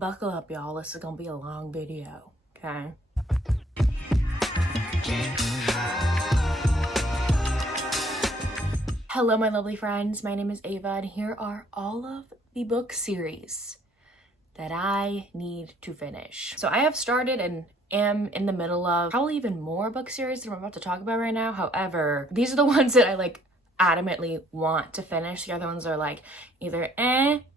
buckle up, y'all. This is gonna be a long video, okay? Hello, my lovely friends. My name is Ava, and here are all of the book series that I need to finish. So I have started and am in the middle of probably even more book series that I'm about to talk about right now. However, these are the ones that I like adamantly want to finish. The other ones are like either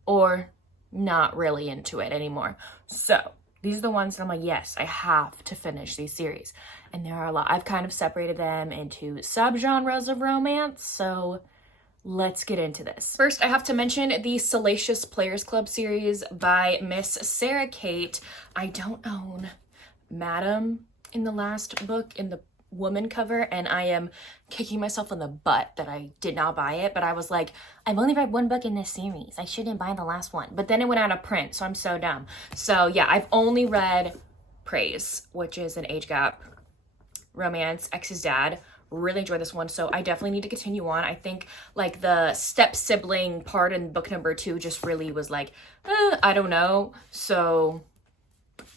or not really into it anymore. So these are the ones that I'm like, yes, I have to finish these series. And there are a lot. I've kind of separated them into subgenres of romance. So let's get into this. First, I have to mention the Salacious Players Club series by Miss Sarah Kate. I don't own Madam in the last book in the woman cover, and I am kicking myself in the butt that I did not buy it, but I was like, I've only read one book in this series. I shouldn't buy the last one. But then it went out of print, so I'm so dumb. So yeah, I've only read Praise, which is an age gap romance, ex's dad. Really enjoyed this one, so I definitely need to continue on. I think like the step sibling part in book number 2 just really was like, I don't know. So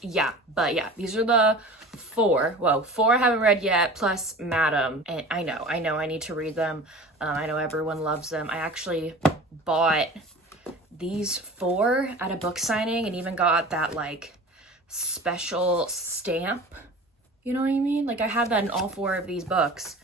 yeah, but yeah, these are the four I haven't read yet, plus Madam, and I know I need to read them. I know everyone loves them. I actually bought these 4 at a book signing and even got that like special stamp, you know what I mean? Like I have that in all 4 of these books,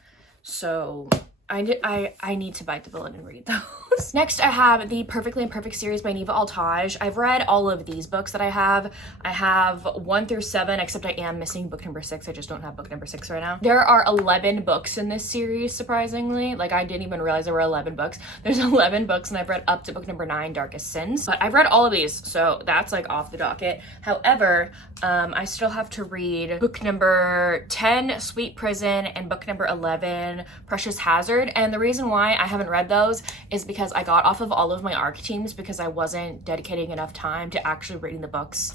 so I need to bite the bullet and read those. Next, I have the Perfectly Imperfect series by Neva Altaj. I've read all of these books that I have. I have 1 through 7, except I am missing book number 6. I just don't have book number 6 right now. There are 11 books in this series, surprisingly. Like, I didn't even realize there were 11 books. There's 11 books, and I've read up to book number 9, Darkest Sins. But I've read all of these, so that's, like, off the docket. However, I still have to read book number 10, Sweet Prison, and book number 11, Precious Hazard. And the reason why I haven't read those is because I got off of all of my ARC teams because I wasn't dedicating enough time to actually reading the books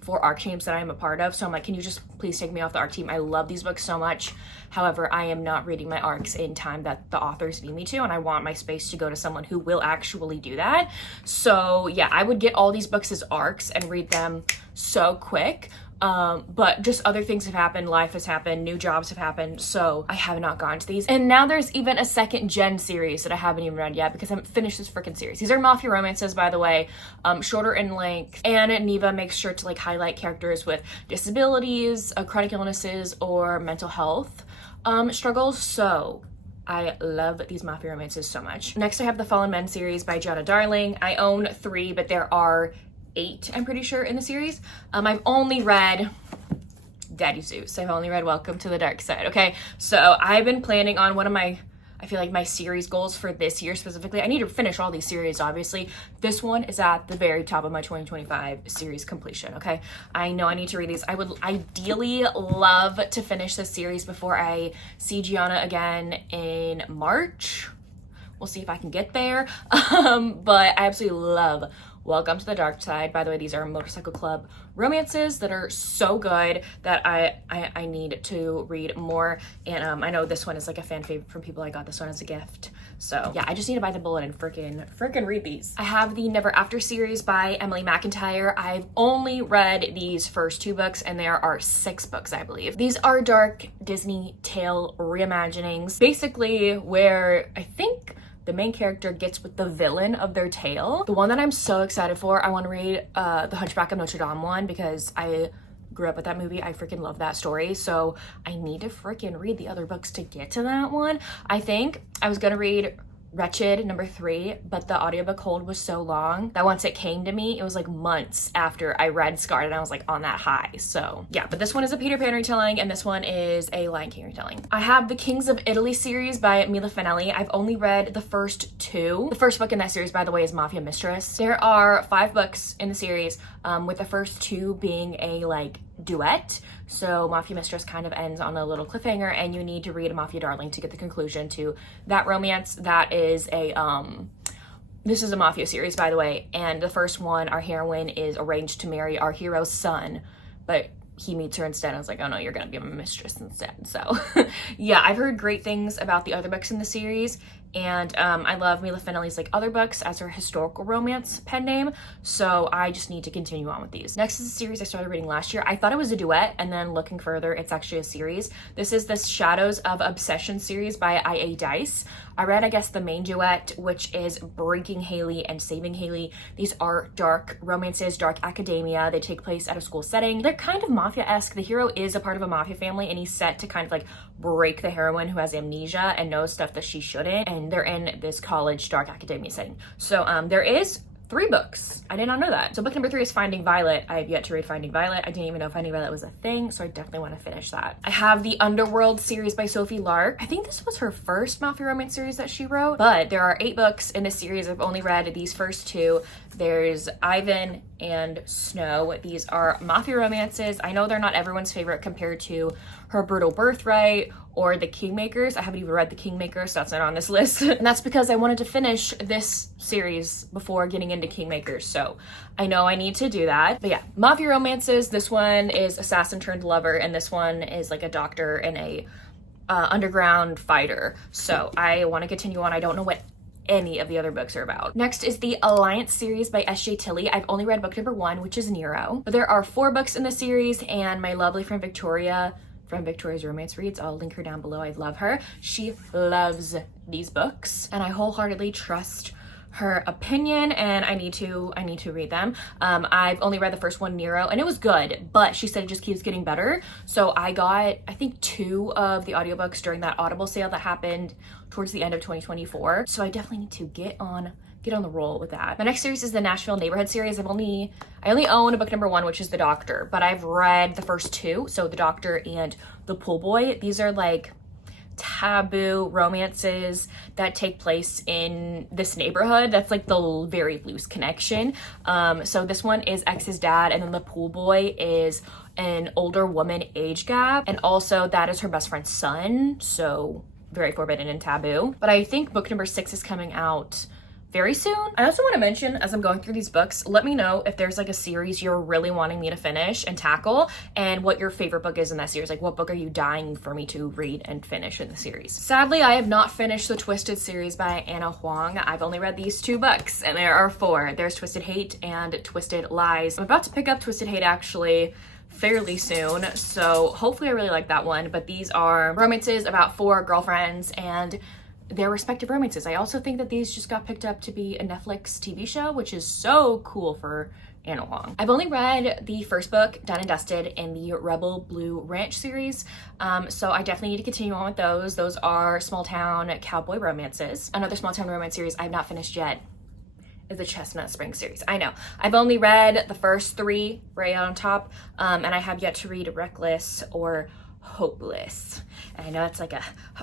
for ARC teams that I'm a part of. So I'm like, can you just please take me off the ARC team? I love these books so much. However, I am not reading my ARCs in time that the authors need me to, and I want my space to go to someone who will actually do that. So yeah, I would get all these books as ARCs and read them so quick. But just other things have happened, life has happened, new jobs have happened, so I have not gone to these. And now there's even a second gen series that I haven't even read yet because I haven't finished this freaking series. These are Mafia romances, by the way, shorter in length, and Neva makes sure to like highlight characters with disabilities, chronic illnesses, or mental health struggles. So I love these Mafia romances so much. Next, I have the Fallen Men series by Gianna Darling. I own 3, but there are 8, I'm pretty sure, in the series. I've only read Daddy Zeus. I've only read Welcome to the Dark Side, okay? So I've been planning on one of my, I feel like my series goals for this year specifically. I need to finish all these series, obviously. This one is at the very top of my 2025 series completion, okay? I know I need to read these. I would ideally love to finish this series before I see Gianna again in March. We'll see if I can get there. But I absolutely love Welcome to the Dark Side. By the way, these are Motorcycle Club romances that are so good that I need to read more. And I know this one is like a fan favorite from people. I got this one as a gift. So yeah, I just need to bite the bullet and freaking read these. I have the Never After series by Emily McIntyre. I've only read these first 2 books, and there are 6 books, I believe. These are dark Disney tale reimaginings, basically where I think the main character gets with the villain of their tale. The one that I'm so excited for, I want to read the Hunchback of Notre Dame one because I grew up with that movie. I freaking love that story. So I need to freaking read the other books to get to that one. I think I was gonna read Wretched number 3, but the audiobook hold was so long that once it came to me, it was like months after I read Scarred and I was like on that high. So yeah, but this one is a Peter Pan retelling and this one is a Lion King retelling. I have the Kings of Italy series by Mila Finelli. I've only read the first 2. The first book in that series, by the way, is Mafia Mistress. There are 5 books in the series, with the first 2 being a like duet. So Mafia Mistress kind of ends on a little cliffhanger, and you need to read a Mafia Darling to get the conclusion to that romance. That is a this is a Mafia series, by the way, and the first one, our heroine is arranged to marry our hero's son, but he meets her instead. I was like, oh no, you're gonna be my mistress instead. So yeah, I've heard great things about the other books in the series, and I love Mila Finelli's like other books as her historical romance pen name, so I just need to continue on with these. Next is a series I started reading last year. I thought it was a duet, and then looking further, it's actually a series. This is the Shadows of Obsession series by I.A. Dice. I read, I guess, the main duet, which is Breaking Haley and Saving Haley. These are dark romances, dark academia. They take place at a school setting. They're kind of Mafia-esque. The hero is a part of a Mafia family, and he's set to kind of like break the heroine who has amnesia and knows stuff that she shouldn't. And they're in this college dark academia setting. So there is 3 books. I did not know that. So book number 3 is Finding Violet. I have yet to read Finding Violet. I didn't even know Finding Violet was a thing, so I definitely want to finish that. I have the Underworld series by Sophie Lark. I think this was her first Mafia romance series that she wrote, but there are 8 books in this series. I've only read these first 2. There's Ivan and Snow. These are Mafia romances. I know they're not everyone's favorite compared to Her Brutal Birthright or The Kingmakers. I haven't even read The Kingmakers, so that's not on this list. And that's because I wanted to finish this series before getting into Kingmakers, so I know I need to do that. But yeah, Mafia romances. This one is assassin turned lover, and this one is like a doctor and a underground fighter. So I want to continue on. I don't know what any of the other books are about. Next is the Alliance series by S.J. Tilley. I've only read book number 1, which is Nero. But there are 4 books in the series, and my lovely friend Victoria from Victoria's Romance Reads, I'll link her down below. I love her. She loves these books, and I wholeheartedly trust her opinion, and I need to read them. I've only read the first one, Nero, and it was good, but she said it just keeps getting better. So I got, I think, 2 of the audiobooks during that Audible sale that happened towards the end of 2024. So I definitely need to get on the roll with that. My next series is the Nashville Neighborhood series. I only own a book number 1, which is The Doctor, but I've read the first 2, so The Doctor and The Pool Boy. These are like taboo romances that take place in this neighborhood. That's like the very loose connection. So this one is X's dad, and then the pool boy is an older woman age gap, and also that is her best friend's son, so very forbidden and taboo. But I think book number 6 is coming out very soon. I also want to mention, as I'm going through these books, let me know if there's like a series you're really wanting me to finish and tackle, and what your favorite book is in that series. Like, what book are you dying for me to read and finish in the series? Sadly, I have not finished the Twisted series by Anna Huang. I've only read these 2 books, and there are 4. There's Twisted Hate and Twisted Lies. I'm about to pick up Twisted Hate actually fairly soon, so hopefully I really like that one. But these are romances about 4 girlfriends and their respective romances. I also think that these just got picked up to be a Netflix TV show, which is so cool for Anna Huang. I've only read the first book, Done and Dusted, in the Rebel Blue Ranch series, so I definitely need to continue on with those. Those are small town cowboy romances. Another small town romance series I've not finished yet is the Chestnut Springs series. I know. I've only read the first 3 right on top, and I have yet to read Reckless or Hopeless. And I know that's like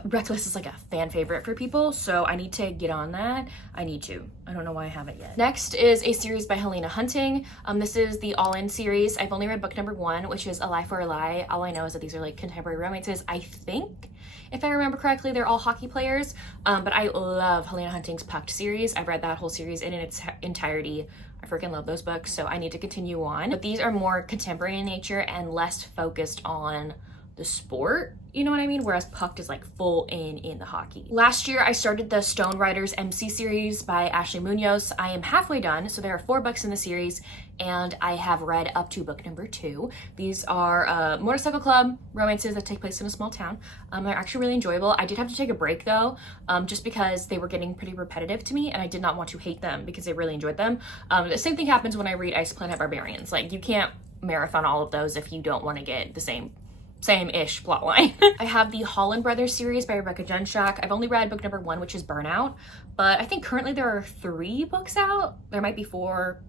Reckless is like a fan favorite for people, so I need to get on that. I don't know why I haven't yet. Next is a series by Helena Hunting. This is the All In series. I've only read book number 1, which is A Lie for a Lie. All I know is that these are like contemporary romances. I think, if I remember correctly, they're all hockey players, but I love Helena Hunting's Pucked series. I've read that whole series in its entirety. I freaking love those books, so I need to continue on. But these are more contemporary in nature and less focused on the sport, you know what I mean? Whereas Pucked is like full in the hockey. Last year, I started the Stone Riders MC series by Ashley Munoz. I am halfway done, so there are 4 books in the series, and I have read up to book number 2. These are motorcycle club romances that take place in a small town. They're actually really enjoyable. I did have to take a break though, just because they were getting pretty repetitive to me, and I did not want to hate them because I really enjoyed them. The same thing happens when I read Ice Planet Barbarians. Like, you can't marathon all of those if you don't want to get the same-ish plotline. I have the Holland Brothers series by Rebecca Junshock. I've only read book number 1, which is Burnout, but I think currently there are 3 books out. There might be 4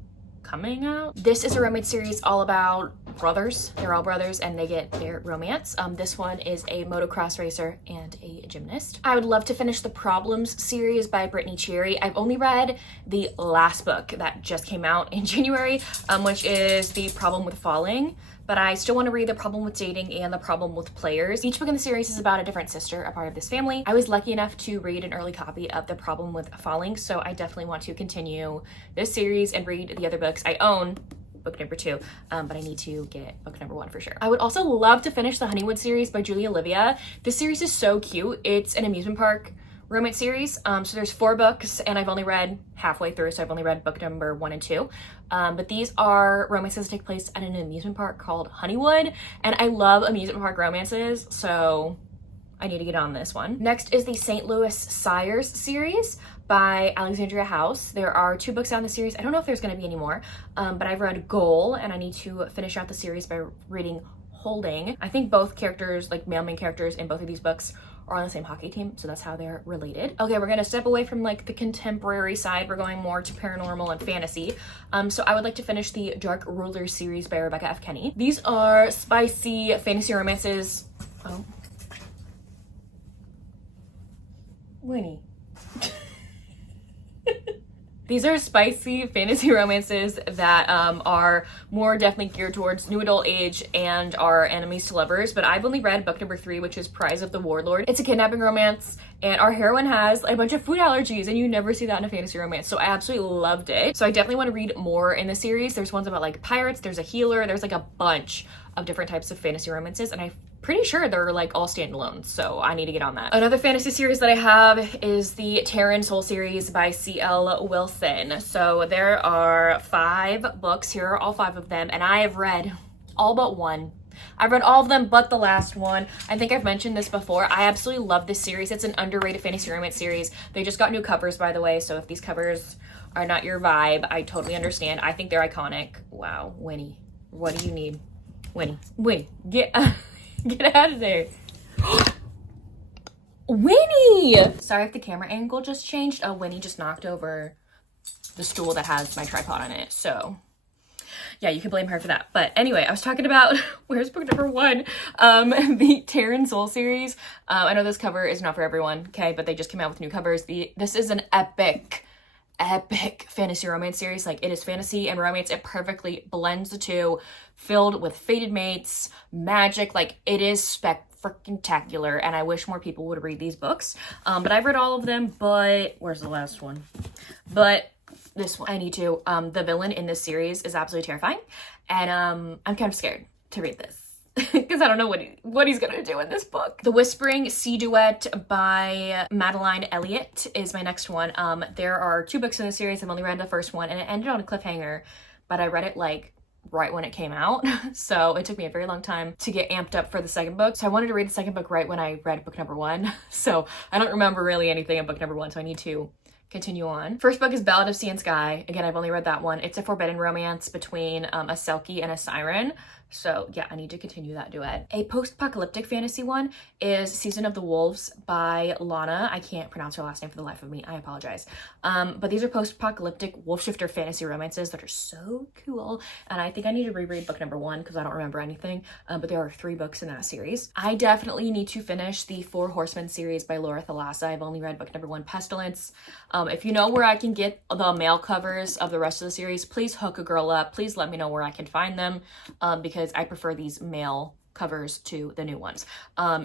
coming out. This is a romance series all about brothers. They're all brothers and they get their romance. This one is a motocross racer and a gymnast. I would love to finish the Problems series by Brittany Cherry. I've only read the last book that just came out in January, which is The Problem with Falling. But I still want to read The Problem with Dating and The Problem with Players. Each book in the series is about a different sister, a part of this family. I was lucky enough to read an early copy of The Problem with Falling, so I definitely want to continue this series and read the other books. I own book number 2, but I need to get book number 1 for sure. I would also love to finish the Honeywood series by Julia Olivia. This series is so cute. It's an amusement park romance series. So there's 4 books and I've only read halfway through, so I've only read book number 1 and 2. But these are romances that take place at an amusement park called Honeywood, and I love amusement park romances, so I need to get on this one. Next is the St. Louis Sires series by Alexandria House. There are 2 books out in the series. I don't know if there's going to be any more, but I've read Goal, and I need to finish out the series by reading Holding. I think both characters, like male main characters in both of these books, are on the same hockey team, so that's how they're related. Okay, we're gonna step away from like the contemporary side. We're going more to paranormal and fantasy. So I would like to finish the Dark Ruler series by Rebecca F. Kenny. These are spicy fantasy romances. Oh. Winnie. These are spicy fantasy romances that are more definitely geared towards new adult age and are enemies to lovers, but I've only read book number 3, which is Prize of the Warlord. It's a kidnapping romance, and our heroine has a bunch of food allergies, and you never see that in a fantasy romance, so I absolutely loved it. So I definitely want to read more in the series. There's ones about like pirates, there's a healer, there's like a bunch of different types of fantasy romances, and I'm pretty sure they're like all standalone, so I need to get on that. Another fantasy series that I have is the Terran Soul series by C.L. Wilson. So there are 5 books. Here are all 5 of them, and I have read all but one. I've read all of them but the last one. I think I've mentioned this before. I absolutely love this series. It's an underrated fantasy romance series. They just got new covers, by the way, so if these covers are not your vibe, I totally understand. I think they're iconic. Wow, Winnie, what do you need? Winnie, get out of there. Winnie! Sorry if the camera angle just changed. Oh, Winnie just knocked over the stool that has my tripod on it, so yeah, you can blame her for that. But anyway, I was talking about, where's book number 1? The Terran Soul series. I know this cover is not for everyone, okay, but they just came out with new covers. This is an epic fantasy romance series. Like, it is fantasy and romance. It perfectly blends the two, filled with fated mates, magic. Like, it is spectacular, and I wish more people would read these books. But I've read all of them, but where's the last one? But this one I need to. The villain in this series is absolutely terrifying, and I'm kind of scared to read this because I don't know what he's gonna do in this book. The Whispering Sea Duet by Madeline Elliott is my next one. There are 2 books in the series. I've only read the first one, and it ended on a cliffhanger, but I read it like right when it came out, so it took me a very long time to get amped up for the second book. So I wanted to read the second book right when I read book number 1, so I don't remember really anything in book number 1, so I need to continue on. First book is Ballad of Sea and Sky. Again, I've only read that one. It's a forbidden romance between a Selkie and a siren. So yeah, I need to continue that duet. A post-apocalyptic fantasy one is Season of the Wolves by Lana. I can't pronounce her last name for the life of me. I apologize. But these are post-apocalyptic wolf shifter fantasy romances that are so cool. And I think I need to reread book number 1 because I don't remember anything. But there are 3 books in that series. I definitely need to finish the 4 Horsemen series by Laura Thalassa. I've only read book number 1, Pestilence. If you know where I can get the male covers of the rest of the series, please hook a girl up. Please let me know where I can find them, because I prefer these male covers to the new ones.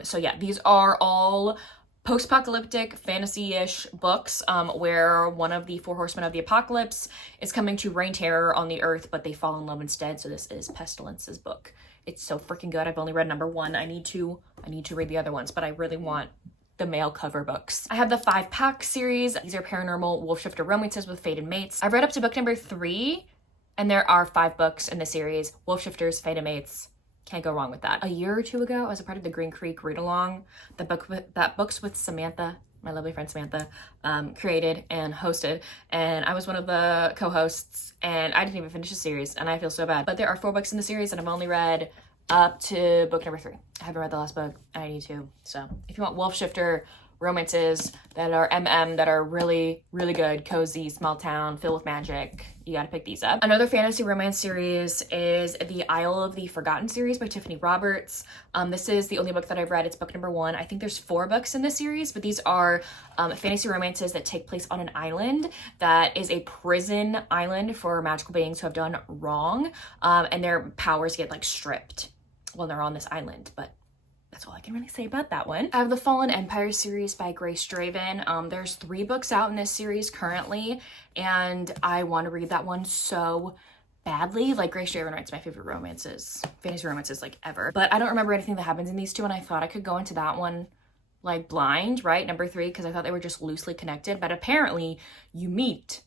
So yeah, these are all post-apocalyptic fantasy-ish books where one of the 4 horsemen of the apocalypse is coming to reign terror on the earth, but they fall in love instead. So this is Pestilence's book. It's so freaking good. I've only read number 1. I need to read the other ones, but I really want the male cover books. I have the 5-pack series. These are paranormal wolf shifter romances with fated mates. I've read up to book number 3, and there are 5 books in the series. Wolf shifters, fated mates. Can't go wrong with that. A year or 2 ago, I was a part of the Green Creek read along. That books with Samantha, my lovely friend Samantha, created and hosted, and I was one of the co-hosts, and I didn't even finish the series, and I feel so bad. But there are 4 books in the series, and I've only read up to book number 3. I haven't read the last book. I need to. So if you want wolf shifter romances that are that are really, really good, cozy, small town, filled with magic, you gotta pick these up. Another fantasy romance series is the Isle of the Forgotten series by Tiffany Roberts. This is the only book that I've read. It's book number 1. I think there's 4 books in this series, but these are fantasy romances that take place on an island that is a prison island for magical beings who have done wrong, and their powers get like stripped when they're on this island, but that's all I can really say about that one. I have the Fallen Empire series by Grace Draven. There's 3 books out in this series currently, and I want to read that one so badly. Like, Grace Draven writes my favorite romances, fantasy romances, like, ever. But I don't remember anything that happens in these 2, and I thought I could go into that one like blind, right? Number 3, because I thought they were just loosely connected, but apparently you meet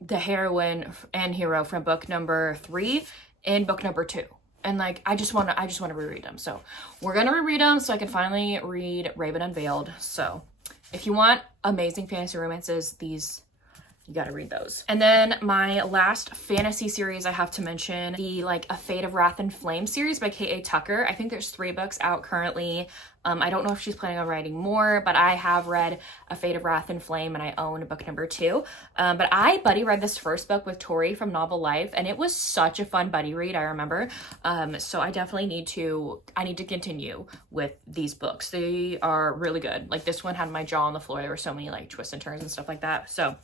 the heroine and hero from book number 3 in book number 2. And like, I just want to reread them. So we're going to reread them so I can finally read Raven Unveiled. So if you want amazing fantasy romances, these, you got to read those. And then my last fantasy series I have to mention, the like A Fate of Wrath and Flame series by K.A. Tucker. I think there's 3 books out currently. I don't know if she's planning on writing more, but I have read A Fate of Wrath and Flame and I own book number 2. But I buddy read this first book with Tori from Novel Life, and it was such a fun buddy read, I remember. So I definitely need to continue with these books. They are really good. Like this one had my jaw on the floor. There were so many like twists and turns and stuff like that. So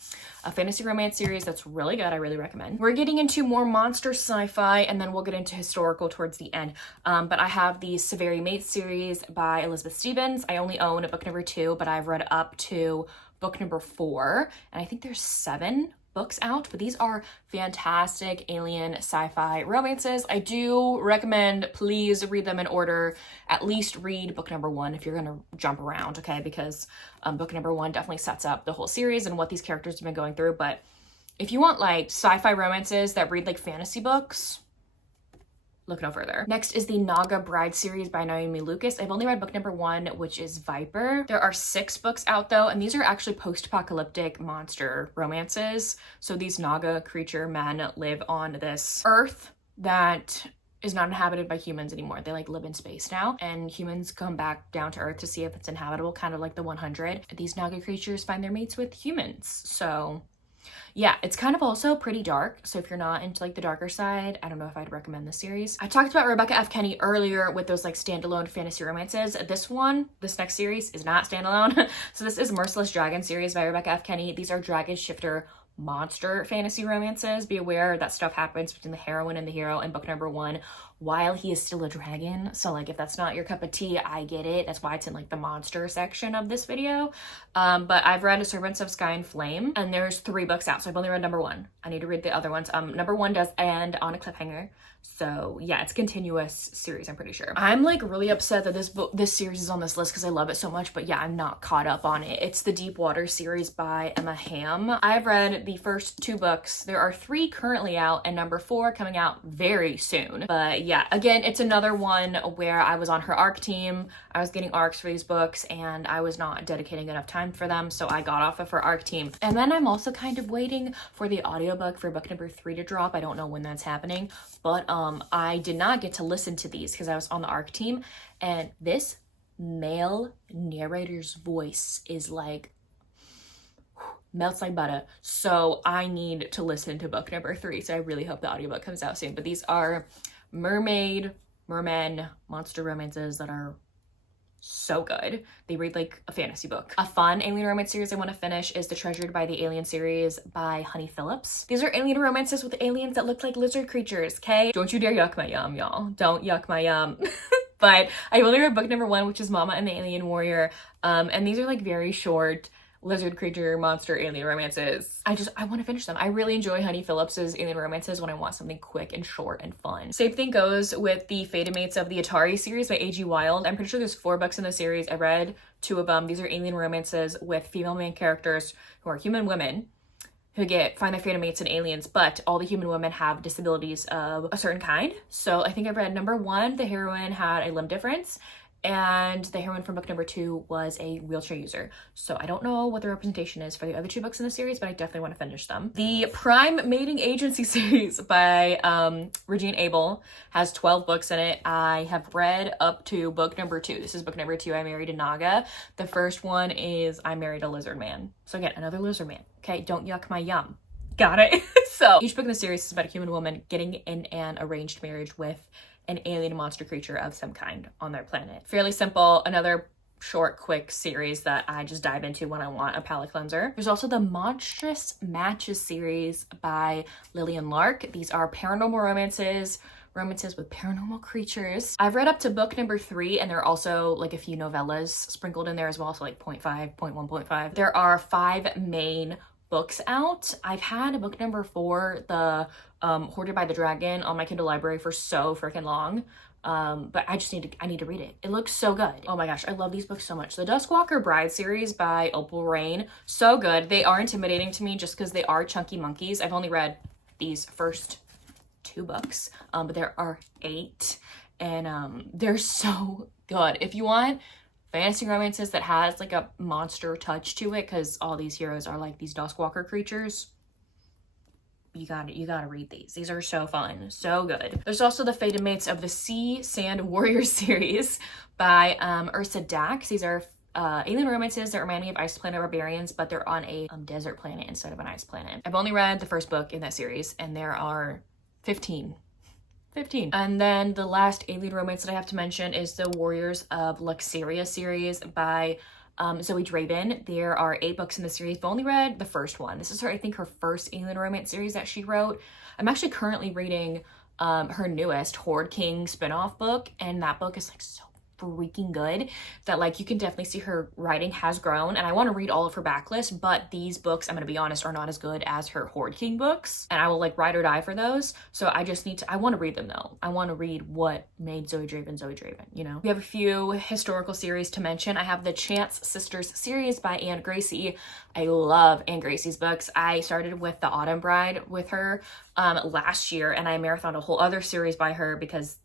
a fantasy romance series that's really good. I really recommend. We're getting into more monster sci-fi, and then we'll get into historical towards the end. But I have the Severi Mates series by Elizabeth Stevens. I only own book number 2, but I've read up to book number 4, and I think there's 7 books out, but these are fantastic alien sci-fi romances. I do recommend, please read them in order. At least read book number 1 if you're gonna jump around, okay? Because book number 1 definitely sets up the whole series and what these characters have been going through. But if you want like sci-fi romances that read like fantasy books, look no further. Next is the Naga Bride series by Naomi Lucas. I've only read book number 1, which is Viper. There are 6 books out though, and these are actually post-apocalyptic monster romances. So these Naga creature men live on this earth that is not inhabited by humans anymore. They like live in space now, and humans come back down to earth to see if it's inhabitable, kind of like the 100. These Naga creatures find their mates with humans. So yeah, it's kind of also pretty dark. So if you're not into like the darker side, I don't know if I'd recommend this series. I talked about Rebecca F. Kenny earlier with those like standalone fantasy romances. This next series is not standalone. So this is Merciless Dragon series by Rebecca F. Kenny. These are dragon shifter monster fantasy romances. Be aware that stuff happens between the heroine and the hero in book number 1 while he is still a dragon. So like if that's not your cup of tea, I get it. That's why it's in like the monster section of this video. But I've read Servants of Sky and Flame, and there's 3 books out. So I've only read number 1. I need to read the other ones. Number 1 does end on a cliffhanger. So yeah, it's a continuous series, I'm pretty sure. I'm like really upset that this series is on this list because I love it so much, but yeah, I'm not caught up on it. It's the Deep Water series by Emma Hamm. I've read the first 2 books. There are 3 currently out and number 4 coming out very soon. But yeah, again, it's another one where I was on her ARC team. I was getting ARCs for these books and I was not dedicating enough time for them, so I got off of her ARC team. And then I'm also kind of waiting for the audiobook for book number 3 to drop. I don't know when that's happening, but I did not get to listen to these because I was on the ARC team, and this male narrator's voice is like melts like butter. So I need to listen to book number 3. So I really hope the audiobook comes out soon. But these are mermen, monster romances that are so good. They read like a fantasy book. A fun alien romance series I want to finish is the Treasured by the Alien series by Honey Phillips. These are alien romances with aliens that look like lizard creatures, okay? Don't you dare yuck my yum, y'all. Don't yuck my yum. But I only read book number 1, which is Mama and the Alien Warrior. And these are like very short lizard creature monster alien romances. I want to finish them. I really enjoy Honey Phillips's alien romances when I want something quick and short and fun. Same thing goes with the Fated Mates of the Atari series by A.G. Wilde. I'm pretty sure there's 4 books in the series. I read 2 of them. These are alien romances with female main characters who are human women who find their fated mates in aliens, but all the human women have disabilities of a certain kind. So I think I read number 1, the heroine had a limb difference, and the heroine from book number 2 was a wheelchair user. So I don't know what the representation is for the other 2 books in the series, but I definitely want to finish them. The Prime Mating Agency series by Regine Abel has 12 books in it. I have read up to book number 2. This is book number 2, I Married a Naga. The first one is I Married a Lizard Man. So again, another lizard man. Okay, don't yuck my yum. Got it? So each book in the series is about a human woman getting in an arranged marriage with an alien monster creature of some kind on their planet. Fairly simple. Another short, quick series that I just dive into when I want a palate cleanser. There's also the Monstrous Matches series by Lillian Lark. These are paranormal romances with paranormal creatures. I've read up to book number 3, and there are also like a few novellas sprinkled in there as well, so like 0.5, 0.1.5. There are 5 main books out. I've had book number 4, the Hoarded by the Dragon on my Kindle library for so freaking long. But I need to read it. It looks so good. Oh my gosh, I love these books so much. The Duskwalker Bride series by Opal Rain, so good. They are intimidating to me just because they are chunky monkeys. I've only read these first 2 books, but there are 8, and they're so good. If you want fantasy romances that has like a monster touch to it, because all these heroes are like these Duskwalker creatures, you gotta read these. These are so fun, so good. There's also the Fated Mates of the Sea Sand Warrior series by Ursa Dax. These are alien romances that remind me of Ice Planet Barbarians, but they're on a desert planet instead of an ice planet. I've only read the first book in that series, and there are 15. And then the last alien romance that I have to mention is the Warriors of Luxeria series by Zoe Draven. There are 8 books in the series. I've only read the first one. This is her, I think, her first alien romance series that she wrote. I'm actually currently reading her newest Horde King spinoff book, and that book is like so freaking good that like you can definitely see her writing has grown, and I want to read all of her backlist, but these books, I'm gonna be honest, are not as good as her Horde King books, and I will like ride or die for those. So I just need to, I want to read them though. I want to read what made Zoe Draven, you know. We have a few historical series to mention. I have the Chance Sisters series by Anne Gracie. I love Anne Gracie's books. I started with The Autumn Bride with her last year, and I marathoned a whole other series by her because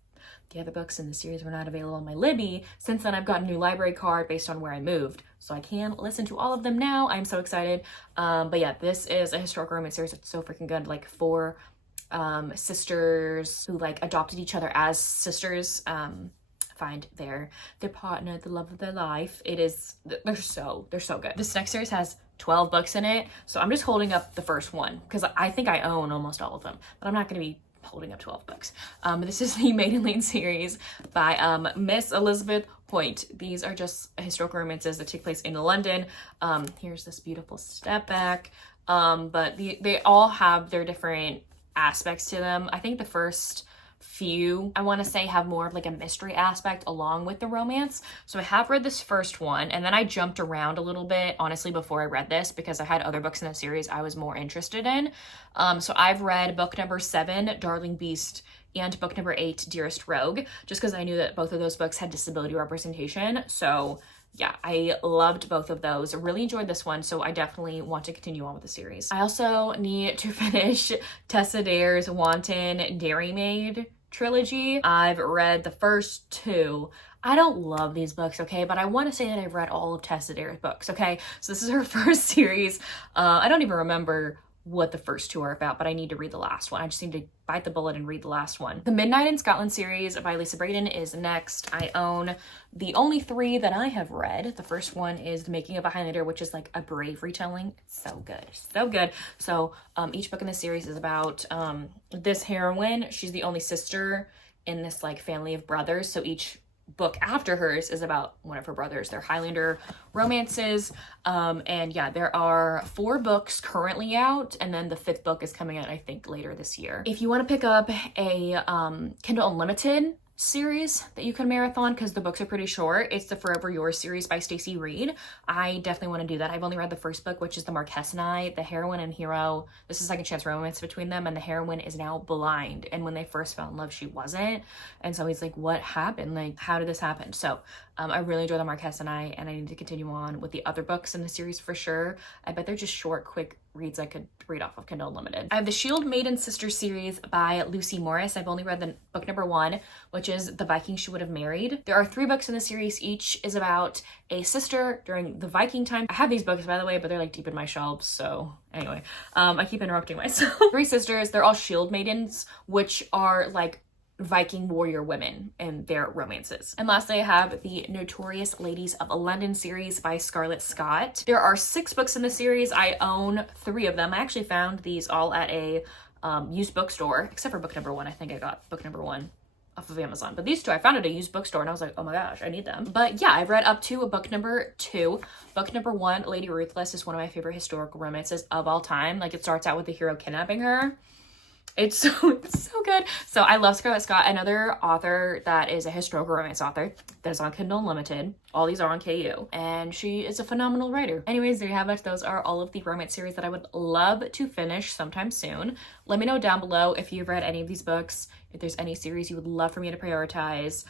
the other books in the series were not available on my Libby. Since then, I've got a new library card based on where I moved, so I can listen to all of them now. I'm so excited. But yeah, this is a historical romance series that's so freaking good. Like 4 sisters who like adopted each other as sisters find their partner, the love of their life. They're so good. This next series has 12 books in it, so I'm just holding up the first one because I think I own almost all of them, but I'm not going to be holding up 12 books. This is the Maiden Lane series by Miss Elizabeth Hoyt. These are just historical romances that take place in London. Here's this beautiful step back, but they all have their different aspects to them. I think the first few, I want to say, have more of like a mystery aspect along with the romance. So I have read this first one, and then I jumped around a little bit, honestly, before I read this because I had other books in the series I was more interested in. So I've read book number 7, Darling Beast, and book number 8, Dearest Rogue, just because I knew that both of those books had disability representation. So yeah, I loved both of those. I really enjoyed this one, so I definitely want to continue on with the series. I also need to finish Tessa Dare's Wanton Dairymaid trilogy. I've read the first 2. I don't love these books, okay, but I want to say that I've read all of Tessa Dare's books, okay? So this is her first series. I don't even remember what the first 2 are about, but I need to read the last one. I just need to bite the bullet and read the last one. The Midnight in Scotland series by Lisa Braden is next. I own the only 3 that I have read. The first one is The Making of a Highlander, which is like a brave retelling. It's so good, so good. So each book in the series is about this heroine. She's the only sister in this like family of brothers, so each book after hers is about one of her brothers. They're Highlander romances, and yeah, there are 4 books currently out, and then the 5th book is coming out, I think, later this year. If you want to pick up a Kindle Unlimited series that you can marathon, because the books are pretty short, it's the Forever Yours series by Stacey Reed. I definitely want to do that. I've only read the first book, which is The Marquess and I. The heroine and hero, this is second chance romance between them, and the heroine is now blind, and when they first fell in love she wasn't, and so he's like, what happened, like how did this happen? So I really enjoy The Marquess and I need to continue on with the other books in the series for sure. I bet they're just short, quick reads I could read off of Kindle Unlimited. I have the Shield Maiden Sisters series by Lucy Morris. I've only read the book number 1, which is The Viking She Would Have Married. There are 3 books in the series. Each is about a sister during the Viking time. I have these books, by the way, but they're like deep in my shelves, so anyway, I keep interrupting myself. 3 sisters, they're all shield maidens, which are like Viking warrior women and their romances. And lastly, I have the Notorious Ladies of London series by Scarlett Scott. There are 6 books in the series. I own 3 of them. I actually found these all at a used bookstore, except for book number 1. I think I got book number 1 off of Amazon, but these 2 I found at a used bookstore, and I was like, oh my gosh, I need them. But yeah, I've read up to book number 2. Book number 1, Lady Ruthless, is one of my favorite historical romances of all time. Like, it starts out with the hero kidnapping her, It's so good. So I love Scarlett Scott, another author that is a historical romance author that is on Kindle Unlimited. All these are on KU, and she is a phenomenal writer. Anyways, there you have it. Those are all of the romance series that I would love to finish sometime soon. Let me know down below if you've read any of these books, if there's any series you would love for me to prioritize,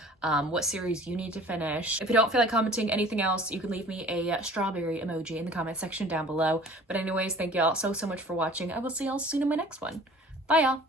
what series you need to finish. If you don't feel like commenting anything else, you can leave me a strawberry emoji in the comment section down below. But anyways, thank y'all so much for watching. I will see y'all soon in my next one. Bye, y'all.